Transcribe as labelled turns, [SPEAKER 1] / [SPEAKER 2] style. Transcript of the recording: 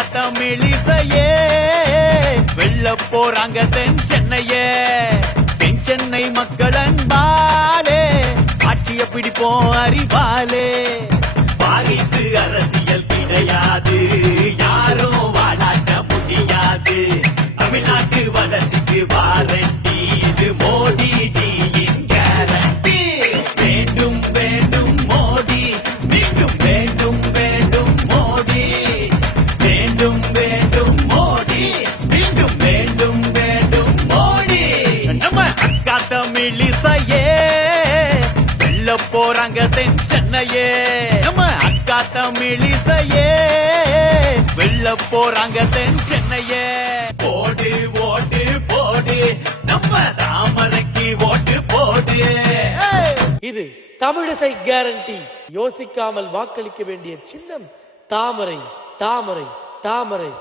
[SPEAKER 1] தமிழிசையே. வெள்ள போறாங்க தென் சென்னையே. தென் சென்னை மக்கள் அன்பாலே. ஆட்சிய பிடிப்போம் அறிவாலே. பாரிசு அரசியல் கிடையாது. யாரும் வாழாட்ட முடியாது. தமிழ்நாட்டு அக்கா தமிழிசையே வெள்ள போறாங்க தென் சென்னையே. நம்ம அக்கா தமிழிசையே வெள்ள போறாங்க தென் சென்னையே. போடு ஓட்டு போடு. நம்ம ராமனுக்கு ஓட்டு போடு.
[SPEAKER 2] இது தமிழிசை கேரண்டி யோசிக்காமல் வாக்களிக்க வேண்டிய சின்னம். தாமரை தாமரை தாமரை.